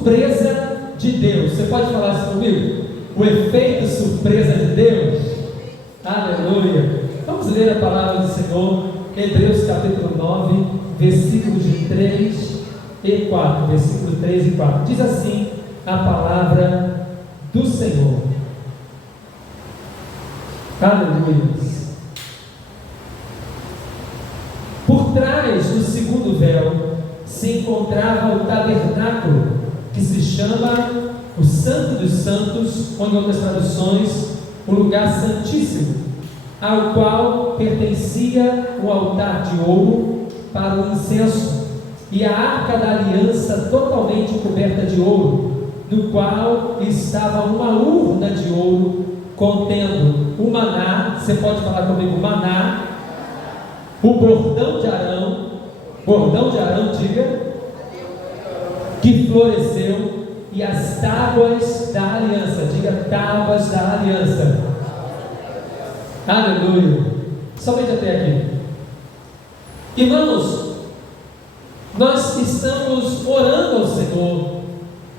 surpresa de Deus. Você pode falar isso comigo? O efeito surpresa de Deus. Aleluia. Vamos ler a palavra do Senhor, Hebreus capítulo 9, versículos de 3 e 4. Versículo 3 e 4. Diz assim a palavra do Senhor. Aleluia. Por trás do segundo véu se encontrava o tabernáculo, que se chama o Santo dos Santos, ou em outras traduções, o lugar santíssimo, ao qual pertencia o altar de ouro para o incenso, e a arca da aliança totalmente coberta de ouro, no qual estava uma urna de ouro contendo o maná. Você pode falar comigo, maná, o bordão de Arão, diga, que floresceu, e as tábuas da aliança, diga, tábuas da aliança. Aleluia. Somente até aqui. Irmãos, nós estamos orando ao Senhor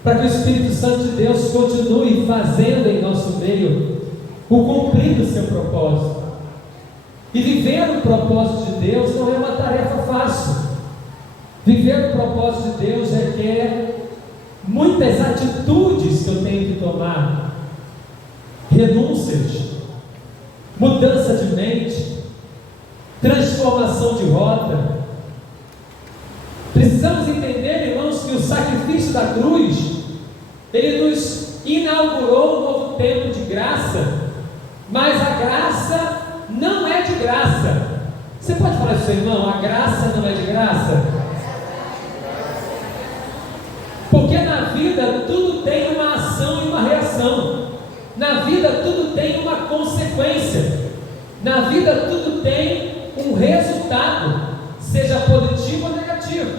para que o Espírito Santo de Deus continue fazendo em nosso meio o cumprir do seu propósito. E viver o propósito de Deus não é uma tarefa fácil. Viver o propósito de Deus requer muitas atitudes que eu tenho que tomar, renúncias, mudança de mente, transformação de rota. Precisamos entender, irmãos, que o sacrifício da cruz, ele nos inaugurou um novo tempo de graça, mas a graça não é de graça. Você pode falar isso, irmão? A graça não é de graça? Porque na vida tudo tem uma ação e uma reação. Na vida tudo tem uma consequência. Na vida tudo tem um resultado, seja positivo ou negativo.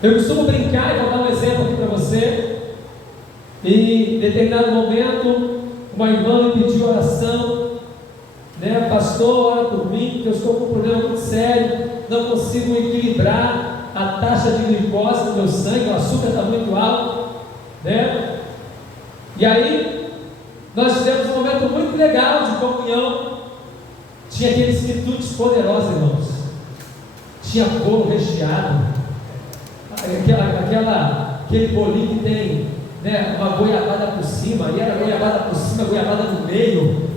Eu costumo brincar, e vou dar um exemplo aqui para você. Em determinado momento, uma irmã me pediu oração, né? Pastor, ora por mim, que eu estou com um problema muito sério, não consigo equilibrar a taxa de glicose no meu sangue, o açúcar está muito alto, né? E aí nós tivemos um momento muito legal de comunhão. Tinha aqueles quitutes poderosos, irmãos. Tinha bolo recheado, aquele bolinho que tem, né, uma goiabada por cima, e era goiabada por cima, goiabada no meio,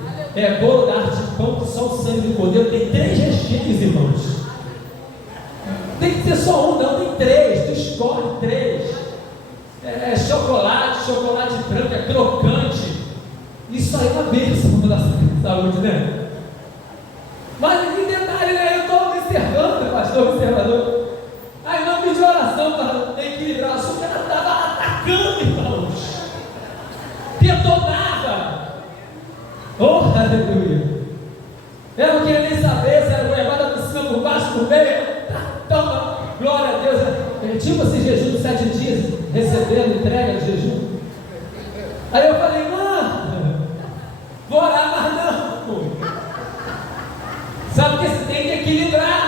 bolo da arte de pão, que só o sangue do cordeiro. Tem 3 recheios, irmãos. Tem que ter só um, não, tem 3, tu escolhe 3. Chocolate branco, é crocante. Isso aí é uma bênção para a saúde, né? Mas em detalhe, né? Eu estou observando, pastor observador. Aí não pediu oração para equilibrar o açúcar, ela estava atacando, irmãos. Detonava. Oh, aleluia. Eu não queria nem saber se era goiabada por cima, por baixo, por meio. Toma, glória a Deus. Tipo esse jejum de 7 dias, recebendo entrega de jejum. Aí eu falei, mano, vou orar, mas não. Sabe que você tem que equilibrar.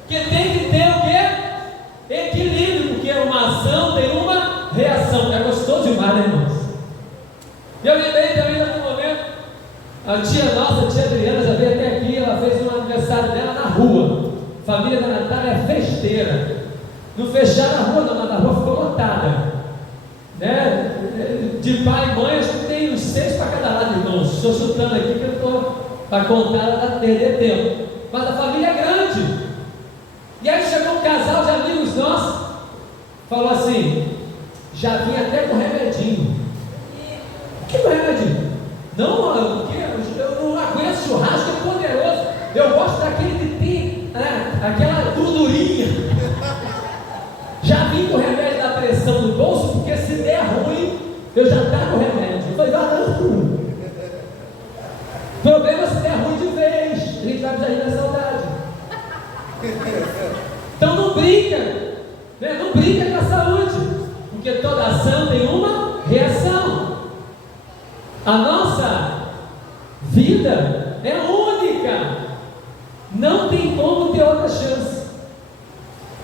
Porque tem que ter o quê? Equilíbrio. Porque uma ação tem uma reação. É gostoso demais, né, irmãos? Eu lembrei também daquele momento. A tia nossa, a tia Adriana, já veio até aqui. Ela fez um aniversário dela na rua. Família da Natália é festeira. Não fecharam a rua, não, mas a rua ficou lotada, né? De pai e mãe, acho que tem uns 6 para cada lado, irmãos. Estou chutando aqui que eu estou para contar, para perder tempo. Mas a família é grande. E aí chegou um casal de amigos nossos, falou assim: já vim até com remedinho. O que é remedinho? Não, porque eu não aguento churrasco, é poderoso. Eu gosto daquele que tem, né, aquela gordurinha. Já vim com o remédio da pressão no bolso, porque se der ruim, eu já trago o remédio. Eu falei, não. Problema é se der ruim de vez, a gente vai precisar da saudade. Então não brinca, né? Não brinca com a saúde, porque toda ação tem uma reação. A nossa vida é única, não tem como ter outra chance.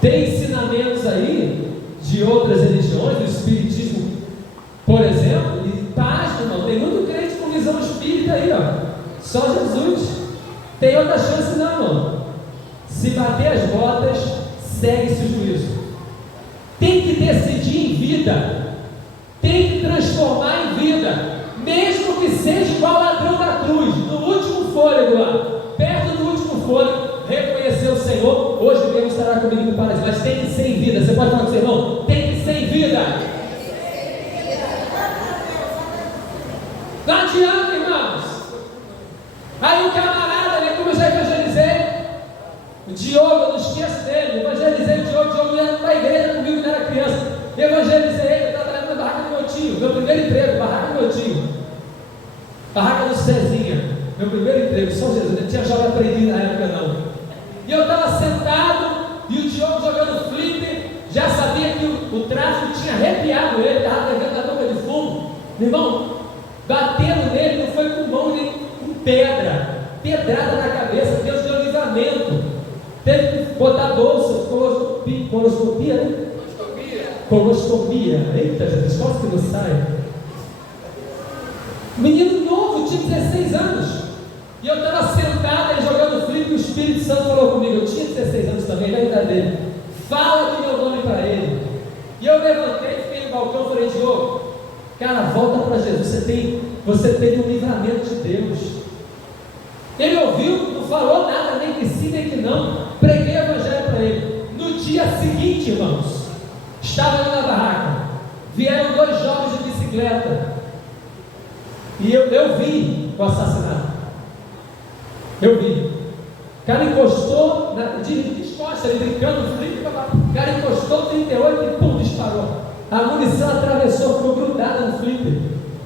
Tem ensinamentos aí de outras religiões, do espiritismo, por exemplo, e pasme, irmão, tem muito crente com visão espírita aí, ó. Só Jesus. Tem outra chance não, irmão. Se bater as botas, segue-se o juízo. Tem que decidir em vida. Tem que transformar em vida. Mesmo que seja igual ao ladrão da cruz, no último fôlego lá, perto do último fôlego, reconhecer o Senhor. Hoje mesmo estará comigo no paraíso. Mas tem que ser em vida. Você pode falar com o seu irmão? Tem que ser em vida. Não adianta, irmãos. Aí o camarada, né, como eu já evangelizei, o Diogo, eu não esqueço dele, evangelizei o Diogo ia para a igreja comigo quando era criança. Evangelizei ele, eu estava trabalhando na barraca do meu tio, meu primeiro emprego, barraca do meu tio. Barraca do Cezinha, meu primeiro emprego, só Jesus, não tinha jovem aprendido na época não. E eu estava sentado, e o Diogo jogando flipper, já sabia que o tráfico tinha arrepiado ele, estava levando a boca de fumo. Meu irmão, batendo nele, não foi com mão nem com pedra, pedrada na cabeça. Deus deu livramento. Teve que botar bolsa, coloscopia, né? Coloscopia. Eita, Jesus, quase que não sai. Menino novo, tinha 16 anos. E eu estava sentado aí jogando flip e o Espírito Santo falou comigo. Eu tinha 16 anos também, na idade dele. Fala aqui meu nome para ele. E eu levantei, fiquei no balcão e falei: Diogo, cara, volta para Jesus. Você tem um livramento de Deus. Ele ouviu, não falou nada, nem que sim, nem que não. Preguei o evangelho para ele. No dia seguinte, irmãos, estava eu na barraca. Vieram 2 jovens de bicicleta. E eu vi o assassinato. Eu vi. O cara encostou, de costas, ele brincando, o cara encostou 38 e pum, disparou. A munição atravessou, ficou grudada no flipper.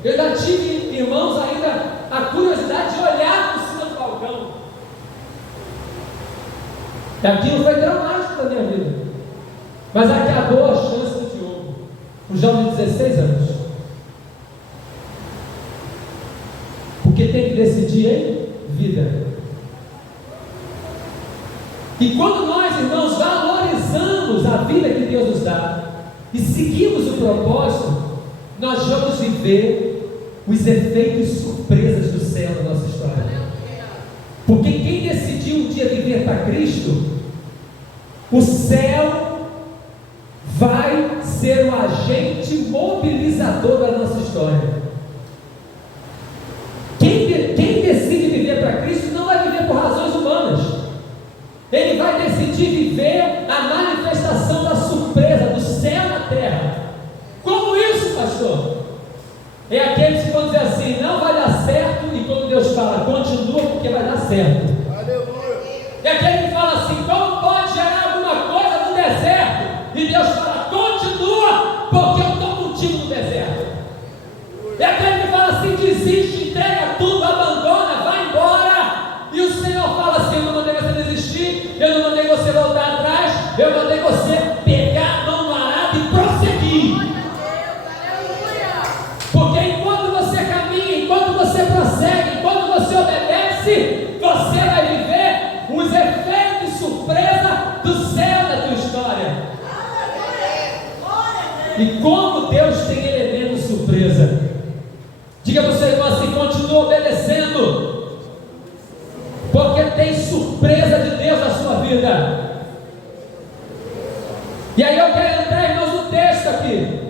Eu ainda tive, irmãos, ainda a curiosidade de olhar por cima do balcão. Aquilo foi traumático na minha vida. Mas acabou a chance do Diogo, um jovem de 16 anos. Porque tem que decidir em vida. E quando nós, irmãos, valorizamos a vida que Deus nos dá e seguimos o propósito, nós vamos viver os efeitos surpresas do céu na nossa história. Porque quem decidiu um dia viver para Cristo, o céu vai ser o agente mobilizador da nossa história. Quem decide viver para Cristo não vai viver por razões humanas. Ele vai decidir viver a manifestação da surpresa do céu na terra. Como isso, pastor? É aqueles que vão dizer assim: não vai dar certo, e quando Deus fala, continua porque vai dar certo. Aleluia. É aquele que fala assim: como pode gerar alguma coisa no deserto? E Deus fala: continua porque eu estou contigo no deserto. É aquele que fala assim: desiste, entrega tudo, abandona, vai embora. E o Senhor fala assim: eu não mandei você desistir, eu não mandei você voltar atrás, eu mandei você pegar a mão no arado e prosseguir. Porque enquanto você caminha, enquanto você prossegue, enquanto você obedece, você vai viver os efeitos surpresa do céu da tua história. E como Deus tem elemento surpresa. Diga para o seu irmão assim: continua obedecendo, porque tem surpresa de Deus na sua vida. E aí eu quero entrar, irmãos, no texto aqui.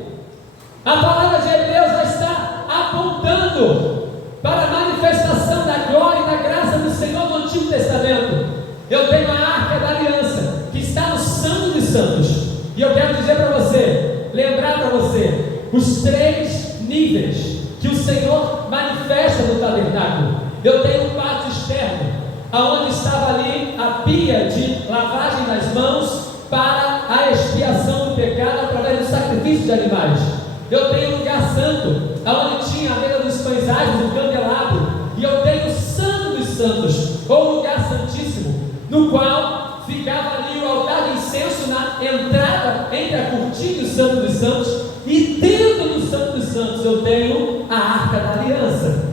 A palavra de Deus já está apontando para a manifestação da glória e da graça do Senhor no Antigo Testamento. Eu tenho a Arca da Aliança, que está no Santo dos Santos. E eu quero dizer para você, lembrar para você, os 3 níveis que o Senhor manifesta no tabernáculo. Eu tenho um pátio externo, aonde estava ali a pia de lavagem das mãos para a expiação do pecado através do sacrifício de animais. Eu tenho um lugar santo, aonde tinha a mesa dos pães ázimos, o candelabro. E eu tenho o Santo dos Santos, ou lugar santíssimo, no qual ficava ali o altar de incenso na entrada entre a cortina e o Santo dos Santos. E dentro do Santo dos Santos eu tenho a Arca da Aliança.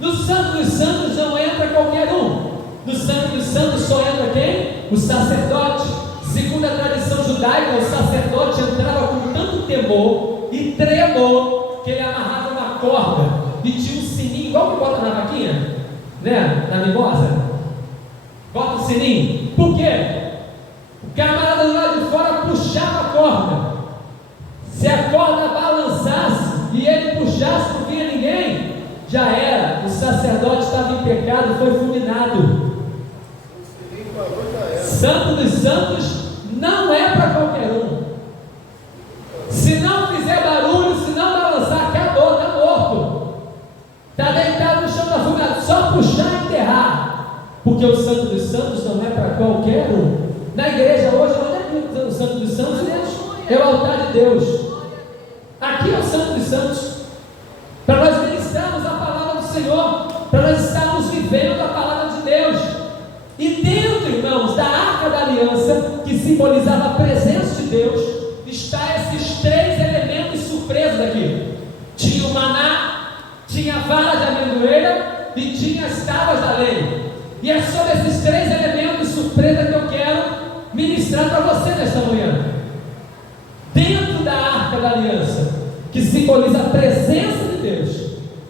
No Santo dos Santos não entra qualquer um. No Santo dos Santos só entra quem? O sacerdote. Segundo a tradição judaica, o sacerdote entrava com tanto temor e tremor, que ele amarrava uma corda e tinha um sininho, igual que bota na vaquinha, né? Na mimosa, bota o sininho. Por quê? O camarada do lado de fora puxava a corda. Se a corda balançasse e ele puxasse, não vinha ninguém, já era, o sacerdote estava em pecado, foi fulminado. Santo dos Santos não é para qualquer um. Se não fizer barulho, se não balançar, acabou, está morto, está deitado no chão da fulminado. Só puxar e enterrar, porque o Santo dos Santos não é para qualquer um. Na igreja hoje, onde é que o Santo dos Santos é o altar de Deus. Aqui é o Santo dos Santos, para nós ministrarmos a palavra do Senhor, para nós estarmos vivendo a palavra de Deus. E dentro, irmãos, da Arca da Aliança, que simbolizava a presença de Deus, está esses três elementos surpresos aqui. Tinha o maná, tinha a vara de amendoeira e tinha as tábuas da lei. E é sobre esses três elementos surpresa que eu quero ministrar para você nesta manhã. Dentro da Arca da Aliança, que simboliza a presença de Deus,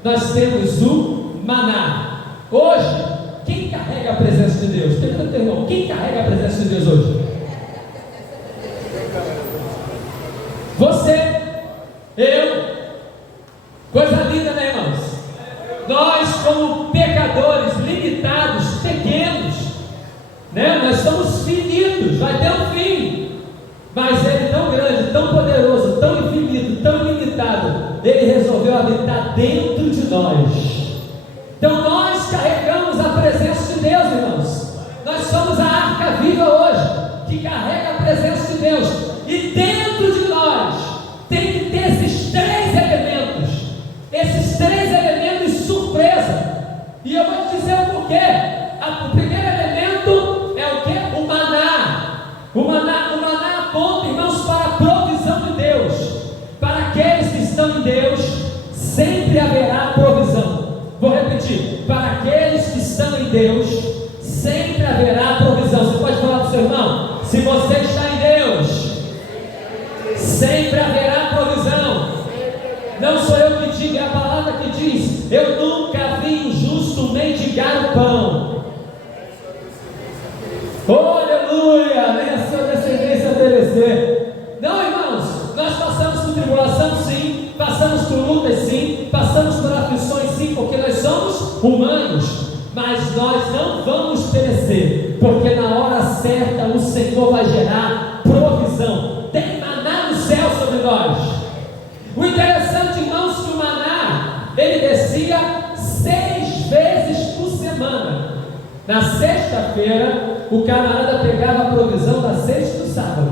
nós temos o maná. Hoje, quem carrega a presença de Deus? Pergunta teu irmão, quem carrega a presença de Deus hoje? Você, eu. Coisa linda, né, irmãos? Nós, como pecadores, limitados, pequenos, né? Nós somos finitos, vai ter um fim. Mas Ele tão grande, tão poderoso, tão infinito, tão ilimitado, Ele resolveu habitar dentro de nós. Então nós carregamos a presença de Deus, irmãos. Nós somos a arca viva hoje, que carrega a presença de Deus. E dentro de nós tem que ter esses três elementos surpresa. E eu vou te dizer o porquê. O primeiro elemento é o quê? O maná. O maná aponta, irmãos, para a provisão de Deus. Para aqueles que estão em Deus, sempre haverá provisão. Vou repetir: para aqueles que estão em Deus, sempre haverá provisão. Você pode falar para o seu irmão: se você está em Deus, sempre haverá provisão. Não sou eu que digo, é a palavra que diz: eu nunca vi um justo mendigar o pão. Oh, aleluia, nem a sua descendência perecer. Não, irmãos, nós passamos por tribulação sim, passamos por lutas sim, passamos por aflições sim, porque nós somos humanos, mas nós não vamos perecer, porque na hora certa o Senhor vai gerar provisão. Tem maná no céu sobre nós. O interessante, irmãos, que o maná, ele descia 6 vezes por semana. Na sexta-feira, o camarada pegava a provisão da sexta e do sábado,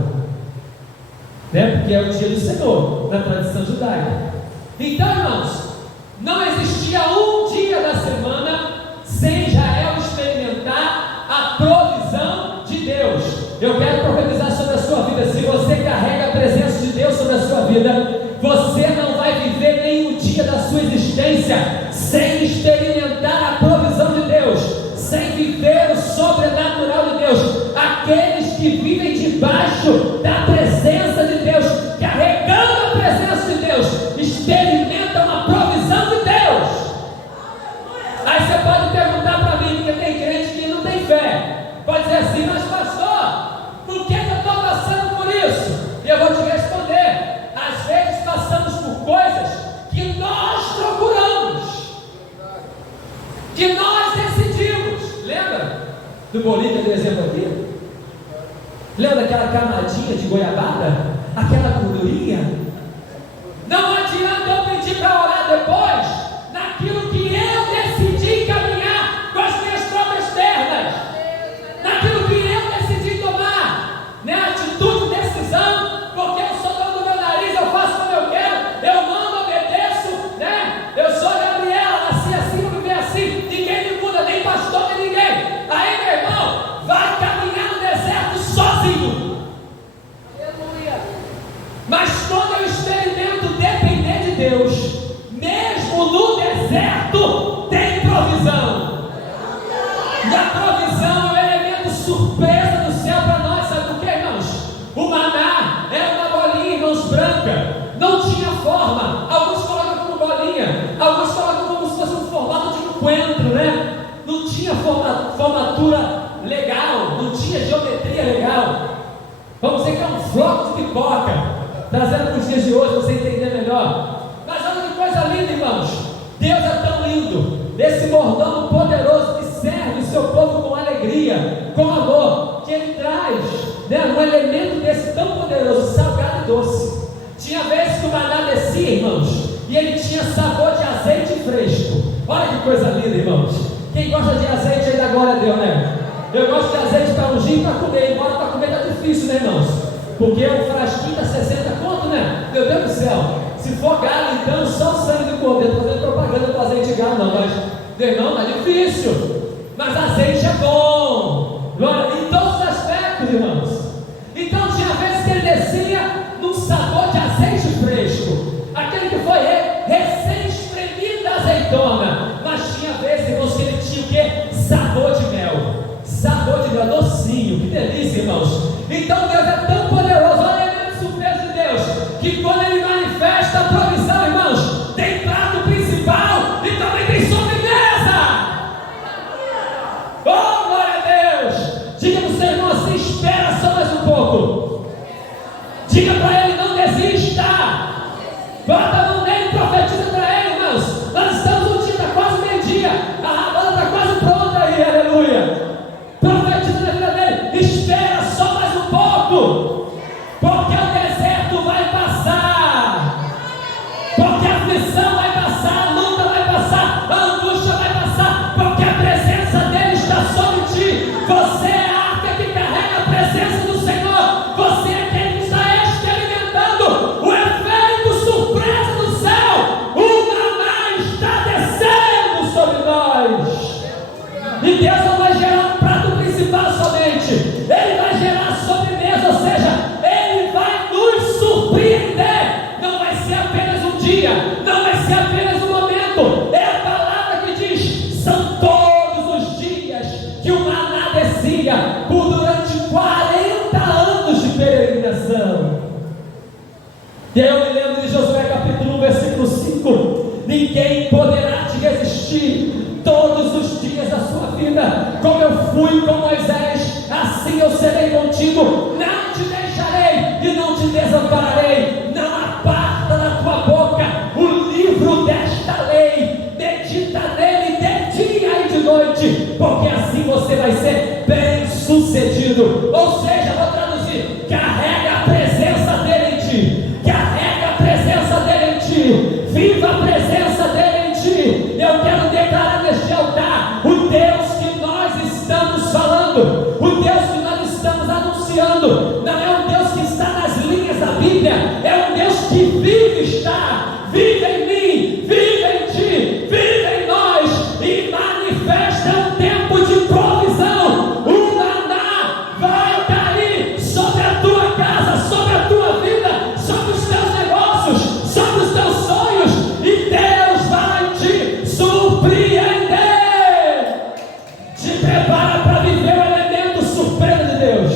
né? Porque é o dia do Senhor, na tradição judaica. Então, irmãos, não existia um dia da semana sem Israel experimentar a provisão de Deus. Eu quero profetizar sobre a sua vida. Se você carrega a presença de Deus sobre a sua vida, você não vai viver nenhum dia da sua existência sem experimentar a provisão de Deus, sem viver o sobrenatural de Deus. Aqueles que vivem debaixo da presença de Deus, carregando a presença de Deus, experimentam a provisão de Deus. Aí você pode perguntar para mim, porque tem crente que não tem fé, pode dizer assim: mas pastor, por que eu estou passando por isso? E eu vou te responder: às vezes passamos por coisas que nós procuramos, que nós decidimos. Lembra do bolinho que eu dei exemplo aqui? Lembra daquela camadinha de goiabada? Aquela gordurinha? Não adianta eu pedir para orar depois naquilo que eu decidi caminhar com as minhas próprias pernas, naquilo que eu decidi tomar, né? Atitude, decisão, porque eu sou dono do meu nariz, eu faço como eu quero, eu mando, obedeço, né? Eu sou Gabriela, nasci assim, vou viver assim, ninguém me muda, nem pastor, nem ninguém. Aí, meu irmão, vai caminhar no deserto sozinho. Aleluia. Mas quando eu experimento depender de Deus, mesmo no deserto, tem provisão. E a provisão é um elemento surpresa do céu para nós. Sabe por quê, irmãos? O maná é uma bolinha, irmãos, branca. pipoca, trazendo para os dias de hoje, você entender melhor. Mas olha que coisa linda, irmãos. Deus é tão lindo, esse mordomo poderoso que serve o seu povo com alegria, com amor, que ele traz, né, um elemento desse tão poderoso, salgado e doce. Tinha vezes que o maná descia, irmãos, e ele tinha sabor de azeite fresco. Olha que coisa linda, irmãos. Quem gosta de azeite aí dá glória a Deus, né? Eu gosto de azeite para ungir e para comer, embora para comer está difícil, né, irmãos? Porque um frasquinho está 60 conto, né? Meu Deus do céu. Se for galo, então, só o sangue do cordeiro. Não estou fazendo propaganda para azeite de galo, não, mas, meu irmão, está difícil. Mas azeite é bom. Em todos os aspectos, irmãos. Então, tinha vezes que ele descia num sabor de azeite fresco. Aquele que foi recém-espremida azeitona. Mas tinha vezes, irmãos, que ele tinha o quê? Sabor de mel. Sabor de mel, docinho. Que delícia, irmãos. Então, Deus é tão poderoso. Olha a surpresa de Deus. Que quando ele manifesta a provisão, irmãos, tem prato principal e também tem sobremesa. Oh, glória a Deus. Diga para o seu irmão assim: espera só mais um pouco. Diga para ele: não desista. Bota a mão nele e profetiza para ele, irmãos. Nós estamos no dia, está quase meio-dia. A rabana está quase pronta aí, aleluia. Profetiza na vida dele: espera só mais um pouco, porque o deserto vai passar, porque a aflição vai passar, a luta vai passar, a angústia vai passar, porque a presença dele está sobre ti. Você é a arca que carrega a presença do Senhor. Você é aquele que está experimentando o efeito surpresa do céu. O maná está descendo sobre nós. E Deus não vai gerar um prato principal somente, Ele vai gerar sobremesa, ou seja, Ele vai nos surpreender. Não vai ser apenas um dia, não vai ser apenas um momento. É a palavra que diz: são todos os dias que o maná descia por durante 40 anos de peregrinação. E aí eu me lembro de Josué capítulo 1, versículo 5: ninguém poderá te resistir todos os dias da sua vida. Como eu fui com Moisés, assim eu serei contigo. Não te deixarei e não te desampararei. Não aparta da tua boca o livro desta lei. Medita nele de dia e de noite, porque assim você vai ser bem sucedido. Ou seja, vou traduzir: carrega a presença dele em ti. Carrega a presença dele em ti. Viva a presença dele em ti. Eu quero declarar neste altar: o Deus que nós estamos falando, o Deus que nós estamos anunciando, não é um Deus que está nas linhas da Bíblia, é um Deus que vive, está, vive em mim, vive em ti, vive em nós e manifesta um tempo de provisão. O maná vai cair sobre a tua casa, sobre a tua vida, sobre os teus negócios, sobre os teus sonhos, e Deus vai te surpreender. Te prepara para viver o elemento surpresa de Deus.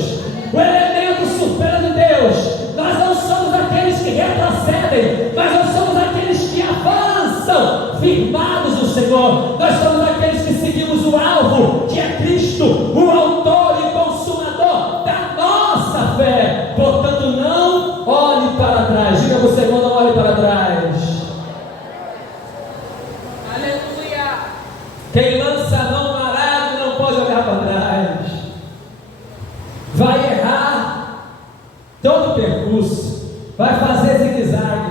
O elemento surpresa de Deus. Nós não somos aqueles que retrocedem, mas nós somos aqueles que avançam, firmados no Senhor. Nós somos aqueles que seguimos o alvo, que é Cristo, o autor e consumador da nossa fé. Portanto, não olhe para trás. Diga para o Senhor: não olhe para trás. Aleluia. Quem lança a mão no arado não pode olhar para trás. Vai errar todo o percurso, vai fazer zigue-zague,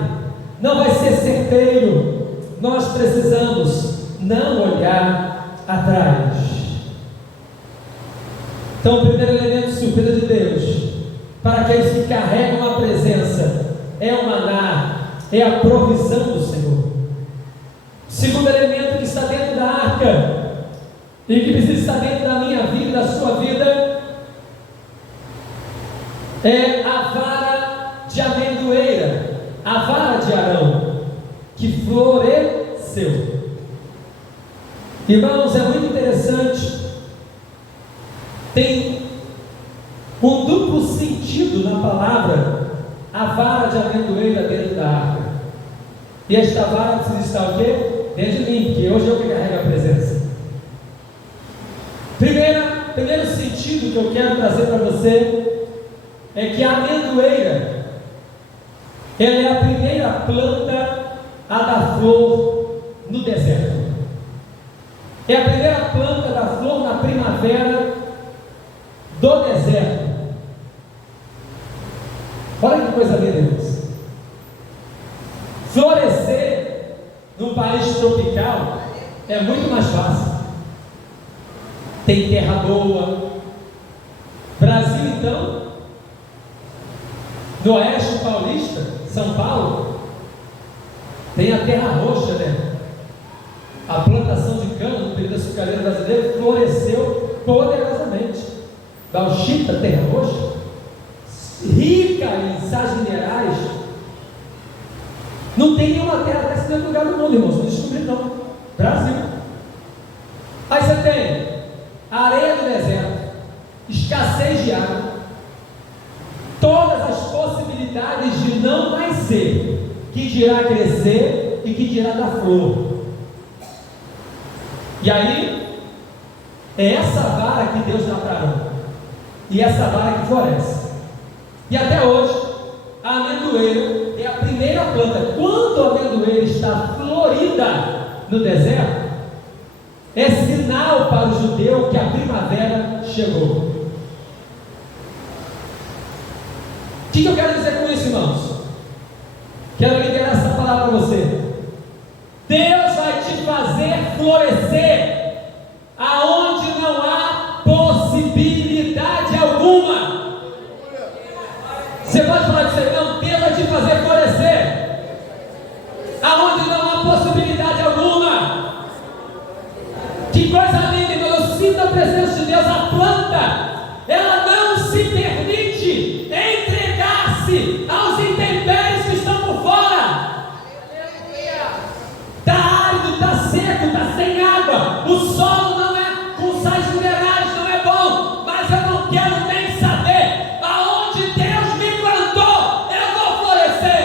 não vai ser certeiro. Nós precisamos não olhar atrás. Então, o primeiro elemento de surpresa de Deus para aqueles que carregam a presença é o maná, é a provisão do Senhor. Segundo elemento que está dentro da arca e que precisa estar dentro da minha vida e da sua vida é a vara de amendoeira, a vara de Arão, que floresceu. Irmãos, é muito interessante. Tem um duplo sentido na palavra a vara de amendoeira dentro da arca. E esta vara precisa estar o quê? Dentro de mim, porque hoje eu que carrego a presença. Primeiro sentido que eu quero trazer para você é que a amendoeira Ela é a primeira planta a dar flor no deserto. É a primeira planta a dar flor na primavera do deserto. Olha que coisa linda, irmãos. Florescer num país tropical é muito mais fácil. Tem terra boa. Brasil, então, no oeste paulista, São Paulo, tem a terra roxa, né? A plantação de cana no período açucareiro brasileiro floresceu poderosamente. Bauxita, terra roxa, rica em sais minerais. Não tem nenhuma terra dessa em outro lugar do mundo, irmãos. Não descobri não. Brasil. Aí você tem a areia do deserto, escassez de água, todas as possibilidades de não nascer, que dirá crescer e que dirá dar flor. E aí, é essa vara que Deus dá para Arão, e essa vara que floresce. E até hoje, a amendoeira é a primeira planta. Quando a amendoeira está florida no deserto, é sinal para o judeu que a primavera chegou. O que eu quero dizer com isso, irmãos? Quero liberar essa palavra para você. Deus vai te fazer florescer aonde não há possibilidade alguma. Você pode falar disso aí, não? Deus vai te fazer florescer aonde não há possibilidade alguma. Que coisa linda, irmão. Eu sinto a presença de Deus. A planta, ela não se permite entregar-se aos intempéries que estão por fora. Está árido, está seco, está sem água, o solo não é com sais minerais, não é bom, mas eu não quero nem saber. Aonde Deus me plantou, eu vou florescer,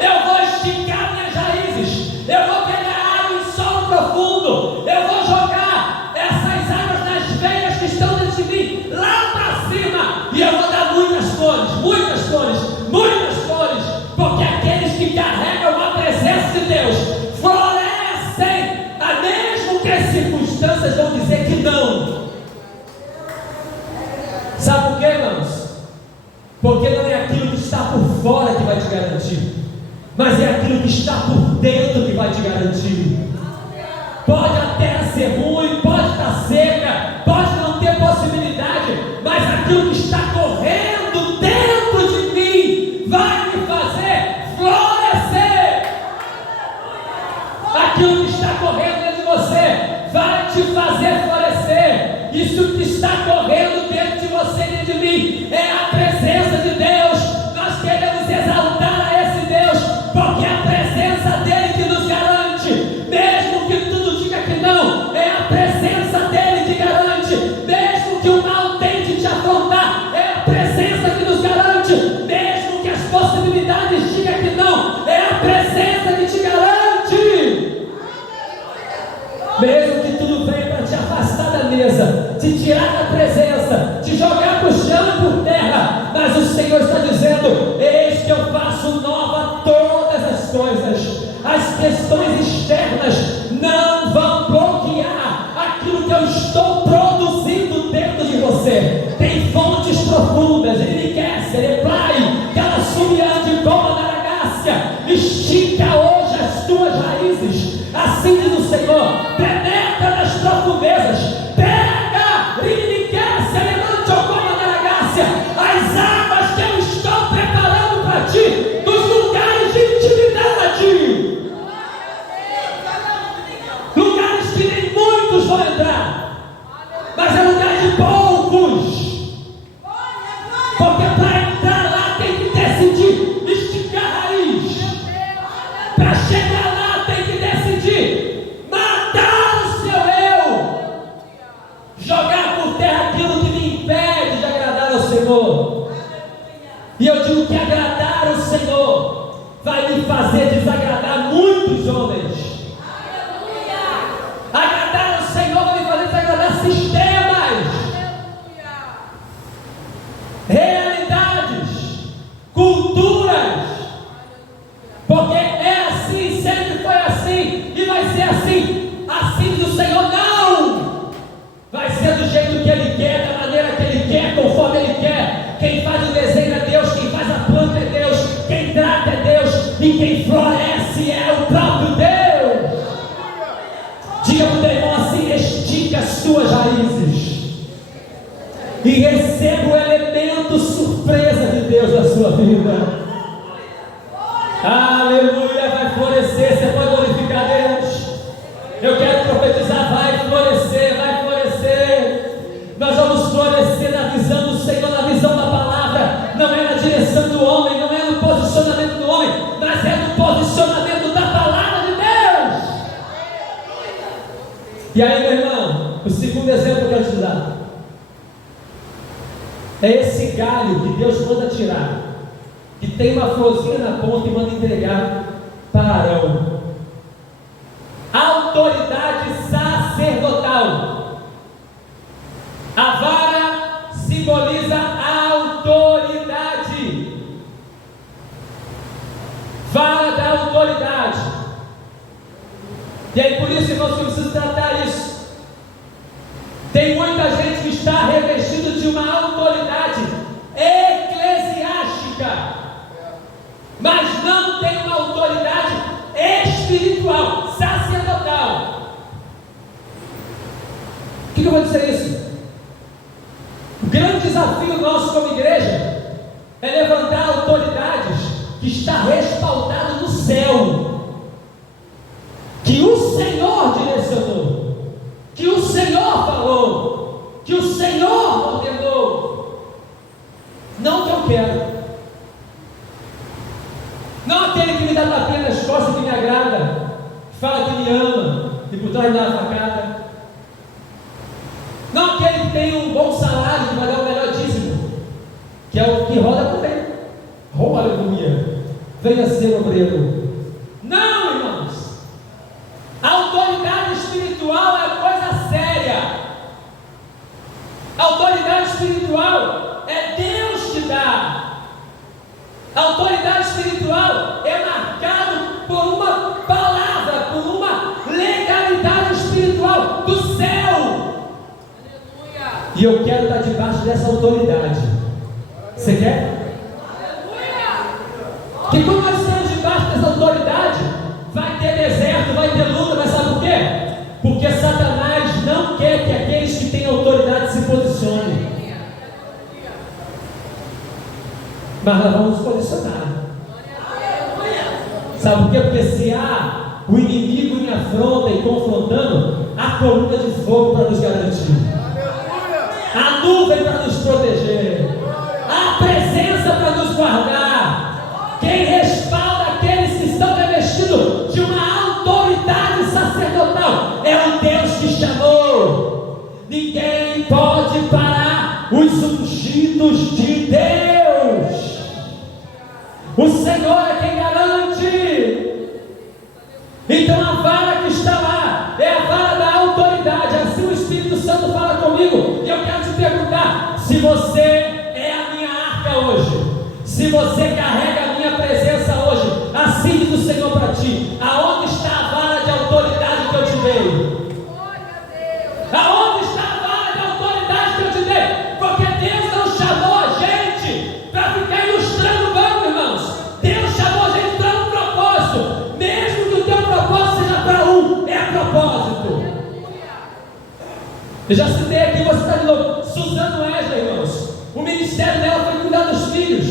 eu vou esticar minhas raízes, eu vou pegar água em solo profundo, eu vou jogar essas águas nas veias que estão dentro de mim, lá para cima, e eu vou dar muitas flores, muitas flores, muitas flores, porque aqueles que carregam a presença de Deus florescem, a mesmo que as circunstâncias vão dizer que não. Sabe por quê, irmãos? Porque não é aquilo que está por fora que vai te garantir, mas é aquilo que está por dentro que vai te garantir. Pode até ser ruim, pode estar seca, pode não ter possibilidade, mas aquilo que está correndo dentro de mim vai me fazer florescer. Aquilo que está correndo dentro de você vai te fazer florescer. Isso que está correndo dentro de você e dentro de mim é a presença de Deus. Nós queremos exaltar a esse Deus, porque é a presença dele que nos garante, mesmo que tudo diga que não, é a presença dele que garante, mesmo que o mal tente te afrontar, é a presença que nos garante, mesmo que as possibilidades digam que não, é a presença que te garante. Mesmo que tudo venha para te afastar da mesa, te tirar da presença, te jogar para o chão e por terra, mas o Senhor está dizendo: eis que eu faço nova todas as coisas. As questões externas não vão bloquear aquilo que eu estou produzindo dentro de você. Tem fontes profundas, ele quer, ele plai, que ela subiande como a Naragácia, estica hoje as tuas raízes, assim diz o Senhor, penetra nas profundezas, pega, ele quer, se levante como a Naragácia, as águas que eu estou preparando para ti, nos lugares de intimidade, lugares que nem muitos vão entrar, mas é lugar de poucos. Porque para entrar lá tem que decidir esticar a raiz. Para chegar lá tem que decidir matar o seu eu, jogar por terra aquilo que me impede de agradar ao Senhor. E eu digo que agradar ao Senhor vai me fazer desagradar muitos homens. Agradar ao Senhor vai me fazer desagradar sistemas, realidades, culturas, vida. Aleluia, vai florescer. Você pode glorificar Deus. Eu quero profetizar, vai florescer, vai florescer. Nós vamos florescer na visão do Senhor, na visão da palavra. Não é na direção do homem, não é no posicionamento do homem, mas é no posicionamento da palavra de Deus. E aí, meu irmão, o segundo exemplo que eu quero te dar é esse galho que Deus manda tirar, que tem uma florzinha na ponta e manda entregar para Arão. Autoridade sacerdotal. A vara simboliza a autoridade. Vara da autoridade. E aí por isso, irmãos, que eu preciso tratar isso. Tem muita gente que está revestido de uma autoridade eclesiástica, mas não tem uma autoridade espiritual, sacerdotal. O que eu vou dizer isso? O grande desafio nosso como igreja é levantar autoridades que está respaldado no céu, que o Senhor direcionou, que o Senhor falou, que o Senhor ordenou. Não que eu quero, não aquele que me dá tapinha nas costas, que me agrada, que fala que me ama e por trás dá uma facada. Não aquele que tem um bom salário, que vai dar o melhor dízimo, que é o que roda também. Oh, aleluia! Venha ser obreiro. Não, irmãos! A autoridade espiritual é coisa séria. A autoridade espiritual é Deus que dá. A autoridade espiritual é marcada por uma palavra, por uma legalidade espiritual do céu. E eu quero estar debaixo dessa autoridade. Você quer? Que quando nós estamos debaixo dessa autoridade, vai ter deserto, vai ter luta, mas sabe por quê? Porque Satanás não quer que aqueles que têm autoridade se posicionem. Mas nós vamos nos posicionar. Sabe por quê? Porque se há o inimigo em afronta e confrontando, há coluna de fogo para nos garantir, há nuvem para nos proteger, há presença para nos guardar. Quem respalda aqueles que estão revestidos de uma autoridade sacerdotal é o Deus que chamou. Ninguém pode parar os ungidos de Deus. O Senhor é quem garante. Então a vara que está lá é a vara da autoridade. Assim o Espírito Santo fala comigo. E eu quero te perguntar: se você é a minha arca hoje, se você carrega a minha presença hoje, assim diz o Senhor para ti: aonde está a vara de autoridade que eu te dei? Aonde está a vara de autoridade que eu te dei? Porque Deus não chamou a gente para ficar ilustrando o banco, irmãos. Deus chamou a gente para um propósito. Mesmo que o teu propósito seja para um, é propósito. Eu já citei aqui, você está de novo, Suzano Wesley, irmãos. O ministério dela foi cuidar dos filhos.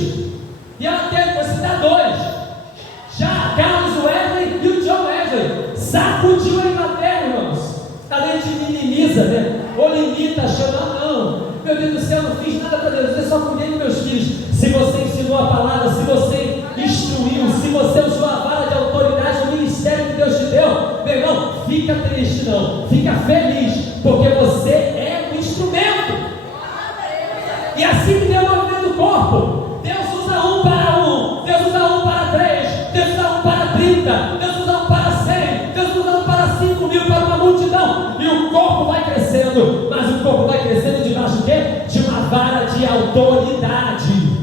E ela teve, vou citar dois: já Carlos Wesley e o John Wesley. Sacudiu a Inglaterra, irmãos. A gente minimiza, né? Ou limita, achando: não, meu Deus do céu, não fiz nada para Deus, eu só cuidei dos meus filhos. Se você ensinou a palavra, se você instruiu, se você usou a vara de autoridade no ministério que Deus te deu, meu irmão, fica triste não, fica feliz, porque você é um instrumento. E assim que Deus é o movimento do corpo, Deus usa um para um, Deus usa um para 3, Deus usa um para 30, Deus usa um para 100, Deus usa um para 5.000, para uma multidão, e o corpo vai crescendo. Mas o corpo vai crescendo debaixo de quê? De uma vara de autoridade.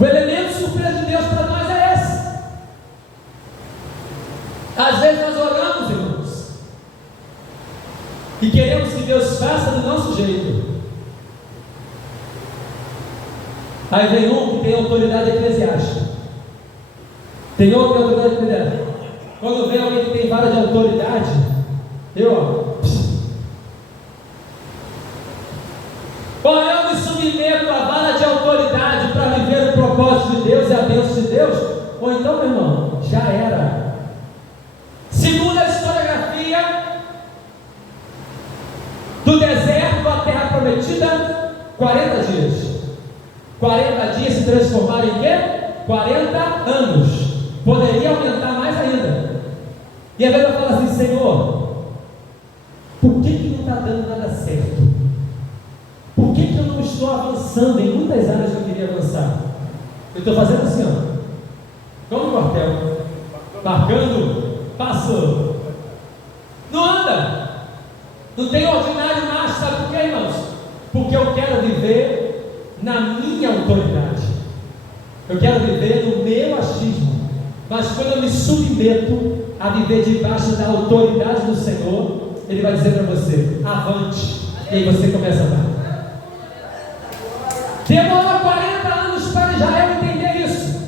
O elemento surpresa de Deus para nós é esse. Às vezes nós oramos, irmãos, e queremos que Deus faça do nosso jeito. Aí vem um que tem autoridade eclesiástica, tem outro que tem autoridade eclesiástica. Quando vem alguém que tem vara de autoridade, olha, eu me submeto à vara de autoridade propósito de Deus e a bênção de Deus, ou então, meu irmão, já era. Segundo a historiografia do deserto à terra prometida, 40 dias. 40 dias se transformaram em quê? 40 anos. Poderia aumentar mais ainda. E a Bíblia fala assim: Senhor, por que não está dando nada certo? Por que eu não estou avançando em muitas áreas que eu queria avançar? Eu estou fazendo assim, ó, como um quartel, marcando, passou, não anda, não tem ordinário mais. Sabe por quê, irmãos? Porque eu quero viver na minha autoridade, eu quero viver no meu achismo. Mas quando eu me submeto a viver debaixo da autoridade do Senhor, Ele vai dizer para você: avante, e aí você começa a andar. Demorou 40 anos para Israel entender isso.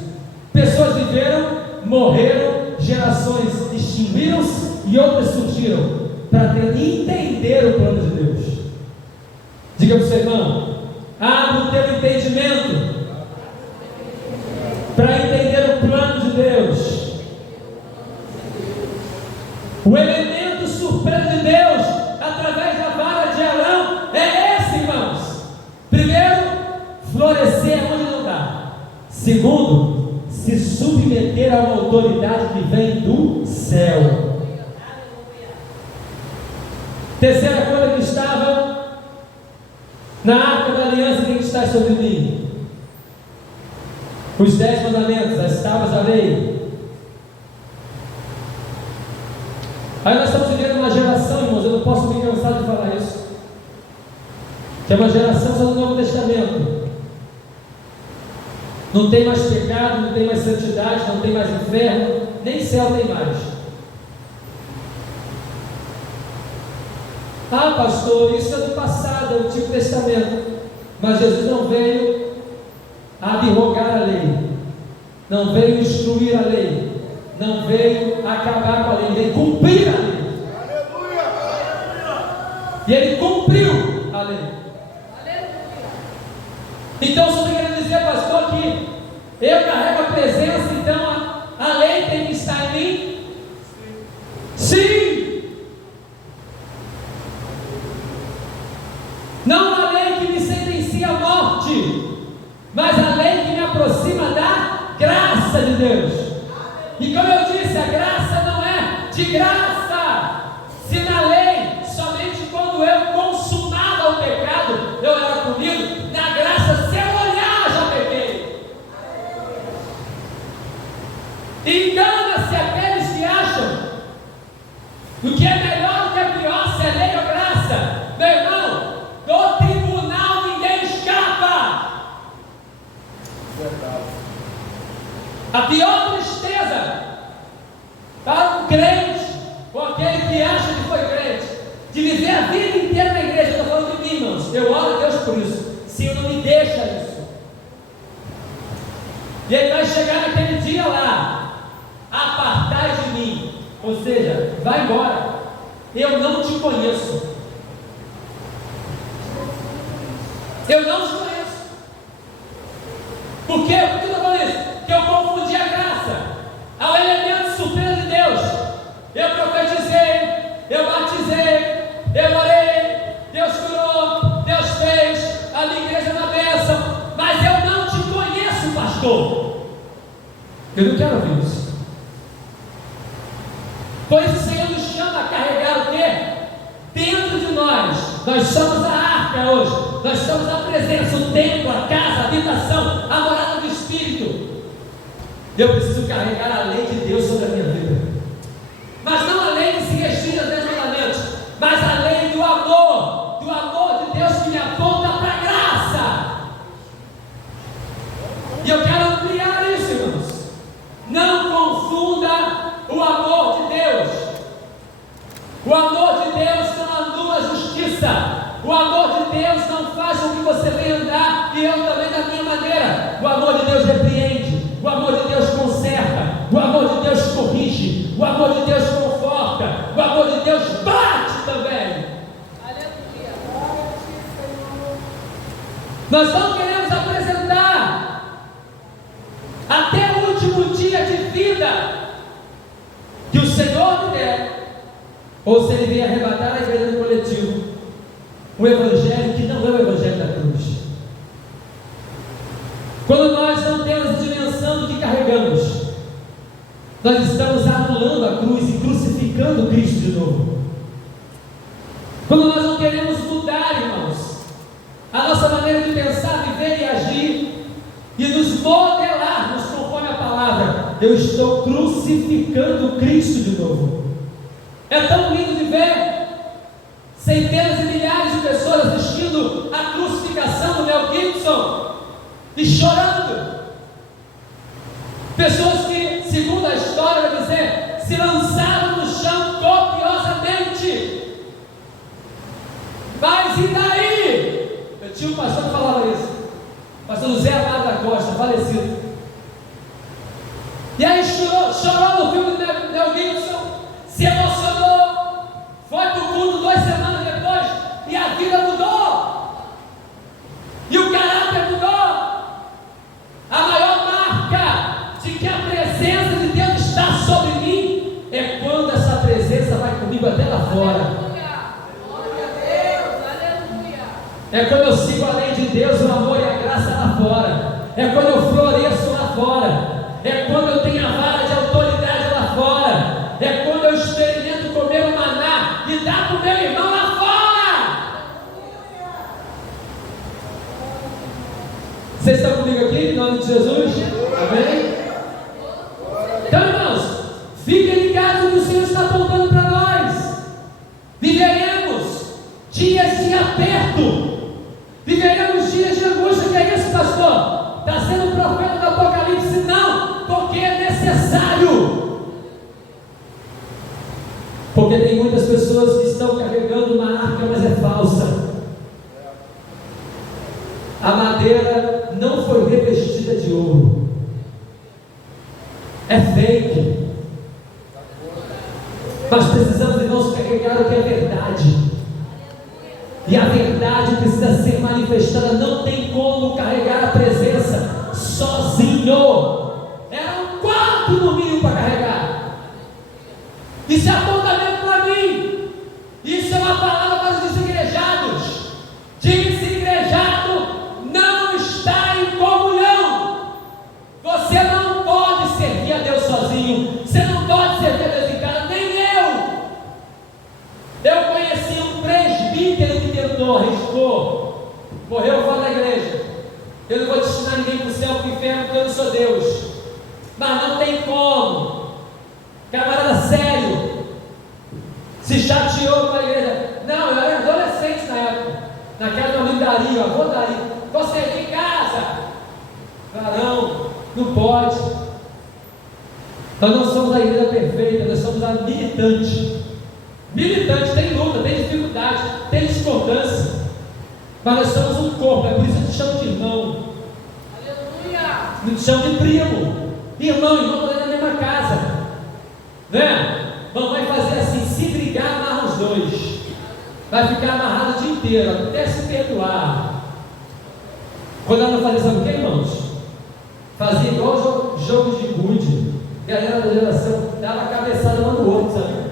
Pessoas viveram, morreram, gerações extinguiram-se e outras surgiram para entender o plano de Deus. Diga para o seu irmão: abre o teu entendimento para entender o plano de Deus. O elemento surpresa de Deus através da vara de Arão é esse, irmãos. Primeiro, florescer onde não dá. Segundo, se submeter a uma autoridade que vem do céu. Terceira coisa que estava na arca da aliança: quem está sobre mim? Os 10 mandamentos, as tábuas da lei. Aí nós estamos vivendo uma geração, irmãos, eu não posso me cansar de falar isso, que é uma geração só do Novo Testamento. Não tem mais pecado, não tem mais santidade, não tem mais inferno, nem céu tem mais. Ah, pastor, isso é do passado, é o Antigo Testamento. Mas Jesus não veio abrogar a lei, não veio instruir a lei, não veio acabar com a lei, ele veio cumprir a lei. E ele cumpriu a lei. Então, se você quer dizer, pastor, que eu carrego a presença, então a lei tem que estar em mim? Sim! Não a lei que me sentencia à morte, mas a lei que me aproxima da graça de Deus. E como eu disse, a graça não é de graça. Se na lei, somente quando eu consumava o pecado, eu era punido, na graça, se eu olhar, já pequei. Engana-se aqueles que acham o que é melhor, o que é pior, se é lei ou graça. Meu irmão, do tribunal ninguém escapa. A pior tristeza para um crente, ou aquele que acha que foi crente, de viver a vida inteira na igreja. Eu estou falando de mim, irmãos, eu oro a Deus por isso. Senhor, não me deixa isso. E ele vai chegar naquele dia lá: apartai de mim, ou seja, vai embora, eu não te conheço. Eu não te conheço. Por quê? Por que eu estou falando isso? Porque eu confundi a graça ao elemento supremo de Deus. Eu profetizei, eu batizei, eu orei, Deus curou, Deus fez, a minha igreja na bênção, mas eu não te conheço, pastor. Eu não quero ouvir isso. Pois o Senhor nos chama a carregar o quê? Dentro de nós. Nós somos a arca hoje, nós somos a presença, o templo, a casa, a habitação, a morada do Espírito. Eu preciso carregar a lei de Deus sobre a minha vida, mas não a lei que se restringe aos 10 mandamentos, mas a lei do amor de Deus que me aponta para a graça. E eu quero ampliar isso, irmãos. Não confunda o amor de Deus. O amor de Deus não anula a justiça. O amor de Deus não faz com que você venha andar e eu também da minha maneira. O amor de Deus repreende. O amor de Deus conserta. O amor de Deus corrige. O amor de Deus conforta. O amor de Deus bate também. Aleluia. Nós não queremos apresentar ou se ele vem arrebatar a igreja no coletivo. O evangelho que não é o evangelho da cruz. Quando nós não temos a dimensão do que carregamos, nós estamos anulando a cruz e crucificando Cristo de novo. Quando nós não queremos mudar, irmãos, a nossa maneira de pensar, viver e agir, e nos modelarmos conforme a palavra, eu estou crucificando Cristo de novo. É tão lindo de ver centenas e milhares de pessoas assistindo a crucificação do Mel Gibson e chorando. Pessoas que, segundo a história vai dizer, se lançaram no chão copiosamente. Mas e daí? Eu tinha um pastor que falava isso, pastor José Amado da Costa, falecido. E aí chorou no filme do Mel Gibson, se emocionou, foi para o culto 2 semanas depois, e a vida mudou, e o caráter mudou. A maior marca de que a presença de Deus está sobre mim é quando essa presença vai comigo até lá fora. É quando eu sigo a lei de Deus, o amor e a graça lá fora. É quando eu floresço lá fora. É quando eu tenho a vara de autoridade lá fora. É quando eu experimento comer o maná e dar para o meu irmão lá fora. Vocês estão comigo aqui, em nome de Jesus? Amém? Então, irmãos, fiquem ligados que o Senhor está apontando para nós. Viveremos dias de aperto. Viveremos dias de angústia. Que é isso, pastor? Está sendo profeta do Apocalipse? Não, porque é necessário. Porque tem muitas pessoas que estão carregando uma arca, mas é falsa. A madeira não foi revestida de ouro. É fake. Mas precisamos, irmãos, carregar o que é verdade. E a verdade precisa ser manifestada. Não tem como carregar a presença sozinho. Eram 4 no mínimo para carregar. Isso é apontamento para mim. Isso é uma palavra para os desigrejados. Desigrejado não está em comunhão. Você não pode servir a Deus sozinho. Você não pode servir a Deus em casa. Nem eu. Eu conheci um presbítero que tentou, arriscou, morreu fora da igreja. Eu não vou destinar ninguém para o céu, para o inferno, porque eu não sou Deus. Mas não tem como. Camarada sério, se chateou com a igreja. Não, eu era adolescente na época. Naquela meu amigo Dario, avô Dario. Você é de casa? Não pode. Nós não somos a igreja perfeita, nós somos a militante. Militante tem luta, tem dificuldade, tem discordância, mas nós somos um corpo. É por isso que eu te chamo de irmão. Aleluia! Eu te chamo de primo. Irmão na mesma casa, né? Mamãe fazia assim: se brigar, amarra os dois, vai ficar amarrado o dia inteiro, até se perdoar. Quando ela fazia, sabe o que, irmãos? Fazia igual jogo de gude. Galera da geração dava cabeçada um no outro, sabe?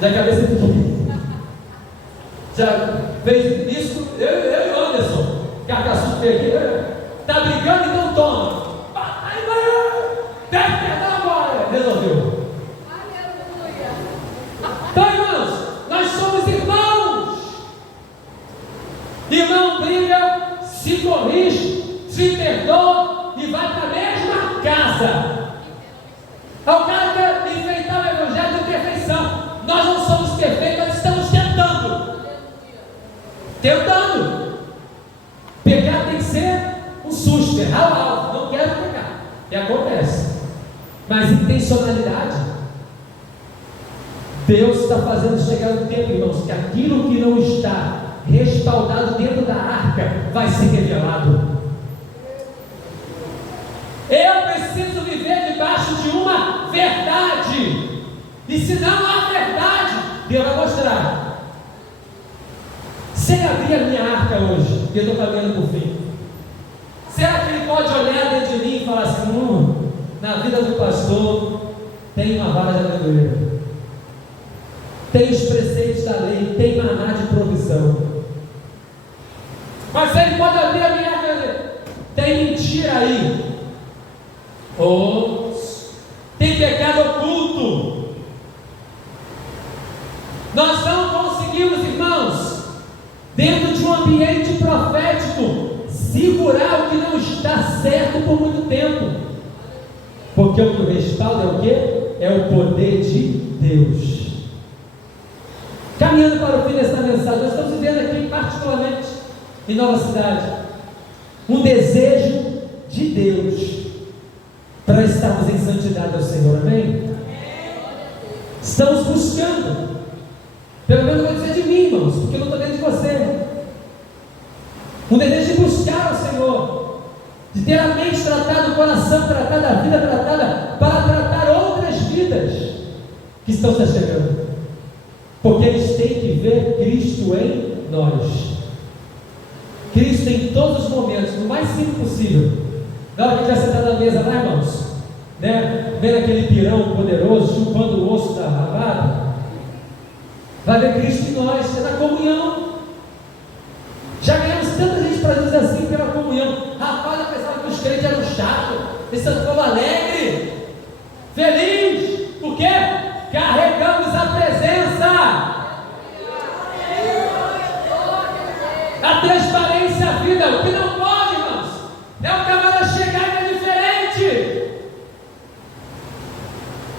Da cabeça de já fez isso, eu e o Anderson, Carcaçudo aqui, tá brigando, então toma. Aí vai, pede perdão agora, resolveu. Aleluia. Então, irmãos, nós somos irmãos. Irmão briga, se corrige, se perdoa e vai para a mesma casa. O cara quer enfrentar o evangelho de perfeição. Nós não somos perfeitos, nós estamos tentando. Pecar tem que ser um susto, errar o alvo. Não quero pecar, e acontece. Mas intencionalidade, Deus está fazendo chegar o tempo, irmãos, que aquilo que não está respaldado dentro da arca vai ser revelado. Eu preciso viver debaixo de uma verdade. E se não há verdade, Deus vai mostrar. Se ele abrir a minha arca hoje, que eu estou caminhando por fim, será que ele pode olhar dentro de mim e falar assim: na vida do pastor tem uma vara de amendoeira? tem os preceitos da lei, tem maná de provisão. Mas ele pode abrir a minha vida, tem mentira aí, ou tem pecado oculto. Nós não conseguimos, irmãos, dentro de um ambiente profético, segurar o que não está certo por muito tempo, porque o que o respalda é o quê? É o poder de Deus. Caminhando para o fim dessa mensagem, nós estamos vivendo aqui, particularmente em Nova Cidade, um desejo de Deus para estarmos em santidade ao Senhor, amém? Estamos buscando, pelo menos vou dizer de mim, irmãos, porque eu não estou dentro de você, um desejo de buscar ao Senhor, de ter a mente tratada, o coração tratado, a vida tratada, para tratar outras vidas que estão se chegando, porque eles têm que ver Cristo em nós. Cristo em todos os momentos, no mais simples possível. Na hora que a gente vai sentar na mesa lá, irmãos, né? Vendo aquele pirão poderoso, chupando o osso da rabada, vai ver Cristo em nós, é na comunhão. Já ganhamos tanta gente para dizer assim pela comunhão. Rapaz, eu pensava que os crentes eram chatos, eles são povo alegre, feliz, por quê? Carregamos a presença, a transparência, a vida. O que não pode, irmãos, é o camarada chegar e é diferente.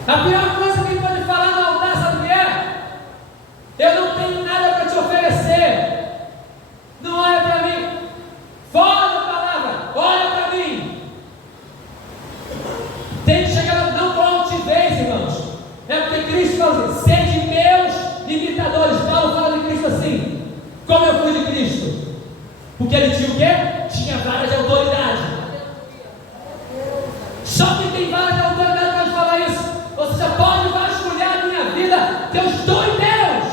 A pior coisa que ele pode falar no altar, sabe o que é? Eu não tenho nada para te oferecer, não olha para mim, fora da palavra, olha para mim. Tem que chegar, não com altivez, irmãos. É porque Cristo fala assim: sede meus imitadores. Paulo fala de Cristo assim: como eu fui de Cristo? Porque ele tinha o quê? Tinha vara de autoridade. Só que tem vara de autoridade para falar isso. Você já pode vasculhar a minha vida, que eu estou em Deus.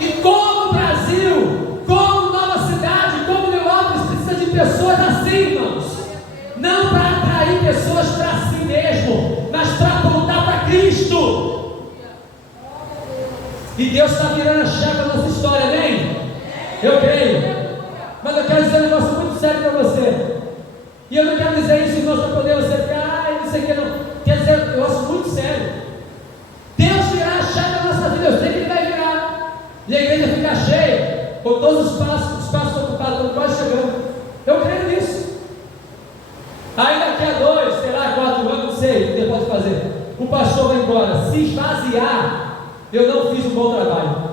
E como o Brasil, como Nova Cidade, como Leópolis precisa de pessoas assim, irmãos. Não para atrair pessoas para si mesmo, mas para apontar para Cristo. E Deus está virando a chave da nossa história, amém? Eu creio. Mas eu quero dizer um negócio muito sério para você. E eu não quero dizer isso, irmãos, para poder você ficar, não sei o que, não. Quer dizer um negócio muito sério. Deus virá a chave da nossa vida, eu sei que Ele vai virar. E a igreja ficar cheia, com todos os espaços ocupados, estão quase chegando. Eu creio nisso. Aí daqui a 2, sei lá, 4 anos, não sei o que Deus pode fazer. O pastor vai embora, se esvaziar, eu não fiz um bom trabalho.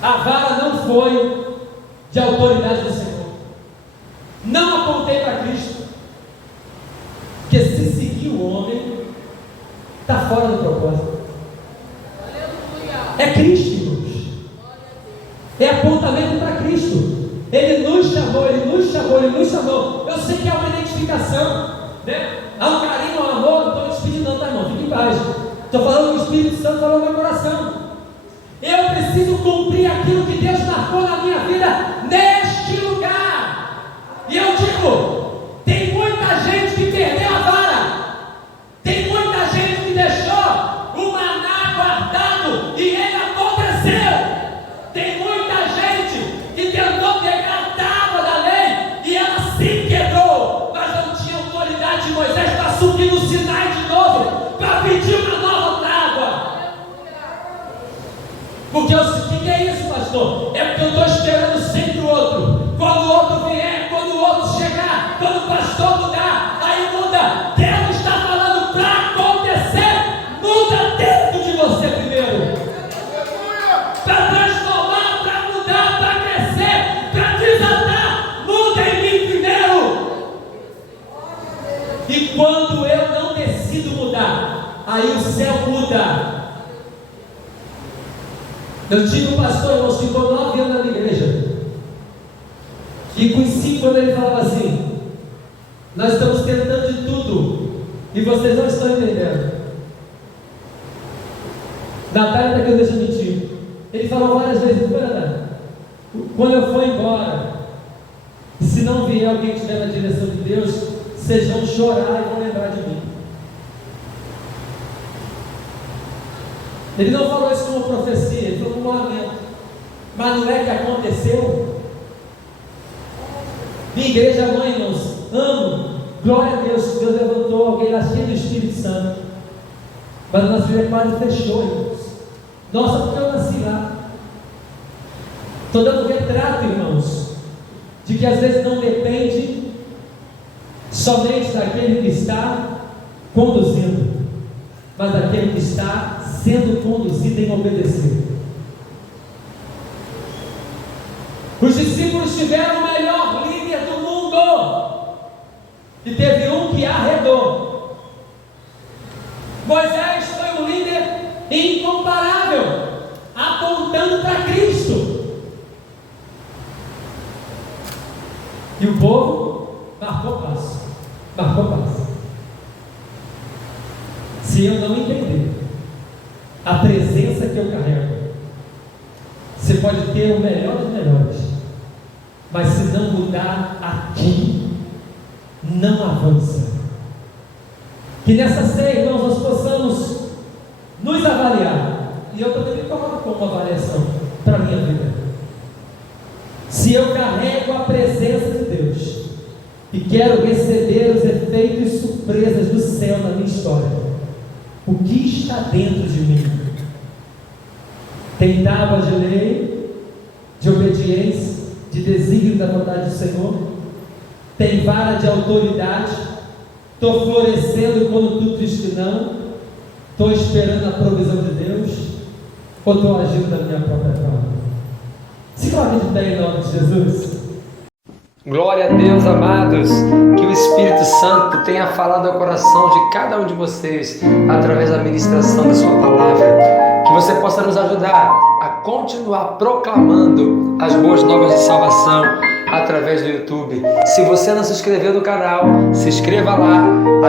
A vara não foi de autoridade do Senhor. Não apontei para Cristo. Porque se seguir o homem, está fora do propósito. É Cristo, irmãos. É apontamento para Cristo. Ele nos chamou, Ele nos chamou, Ele nos chamou. Eu sei que há uma identificação, né? Há um carinho, há um amor. Não estou me despedindo não, tá, irmão? Fique em paz. Estou falando que o Espírito Santo falou no meu coração. Eu preciso cumprir aquilo que Deus marcou na minha vida neste lugar. E eu digo, tem muita gente que perdeu a vara. Tem muita gente que deixou o maná guardado e ele aconteceu. Tem muita gente que tentou pegar a tábua da lei e ela se quebrou, mas não tinha autoridade de Moisés para subir no Sinai de novo, para pedir uma nova tábua. Porque o que é isso, pastor? É porque eu estou esperando sempre o outro. Quando o outro vier, quando o outro chegar, quando o pastor mudar, aí muda. Deus está falando para acontecer. Muda dentro de você primeiro. Para transformar, para mudar, para crescer, para desatar. Muda em mim primeiro. E quando eu não decido mudar, aí o céu muda. Eu tive um pastor, irmão, ficou 9 anos na minha igreja. E com 5 anos ele falava assim: nós estamos tentando de tudo e vocês não estão entendendo. Natália está aqui, eu deixo mentir. Ele falou várias vezes: quando eu for embora, se não vier alguém que estiver na direção de Deus, vocês vão chorar e vão lembrar de mim. Ele não falou isso como profecia, ele falou como lamento. Mas não é que aconteceu? Minha igreja, mãe, irmãos, amo, glória a Deus, Deus levantou alguém lá cheio do Espírito Santo. Mas a nossa igreja quase fechou, irmãos. Nossa, porque eu nasci lá. Estou dando retrato, irmãos, de que às vezes não depende somente daquele que está conduzindo, mas daquele que está sendo conduzido em obedecer. Os discípulos tiveram o melhor líder do mundo, e teve um que arredou. Moisés foi um líder incomparável, apontando para Cristo, e o povo marcou passo. Se eu não entender a presença que eu carrego, você pode ter o melhor dos melhores, mas se não mudar aqui, não avança. Que nessa ceia, irmãos, nós possamos nos avaliar, e eu também me coloco como uma avaliação para a minha vida. Se eu carrego a presença de Deus e quero receber os efeitos e surpresas do céu na minha história, o que está dentro de mim? Tem tábua de lei, de obediência, de desígnio da vontade do Senhor? Tem vara de autoridade? Estou florescendo quando tu diz que não? Estou esperando a provisão de Deus? Ou estou agindo da minha própria forma? Se coloque de pé em nome de Jesus. Glória a Deus, amados, que o Espírito Santo tenha falado ao coração de cada um de vocês através da ministração da sua palavra, que você possa nos ajudar a continuar proclamando as boas novas de salvação através do YouTube. Se você não se inscreveu no canal, se inscreva lá,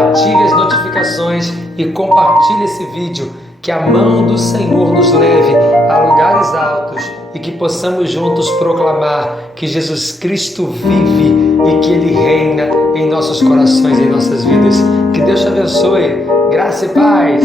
ative as notificações e compartilhe esse vídeo, que a mão do Senhor nos leve a lugares altos e que possamos juntos proclamar que Jesus Cristo vive e que Ele reina em nossos corações e em nossas vidas. Que Deus te abençoe. Graça e paz.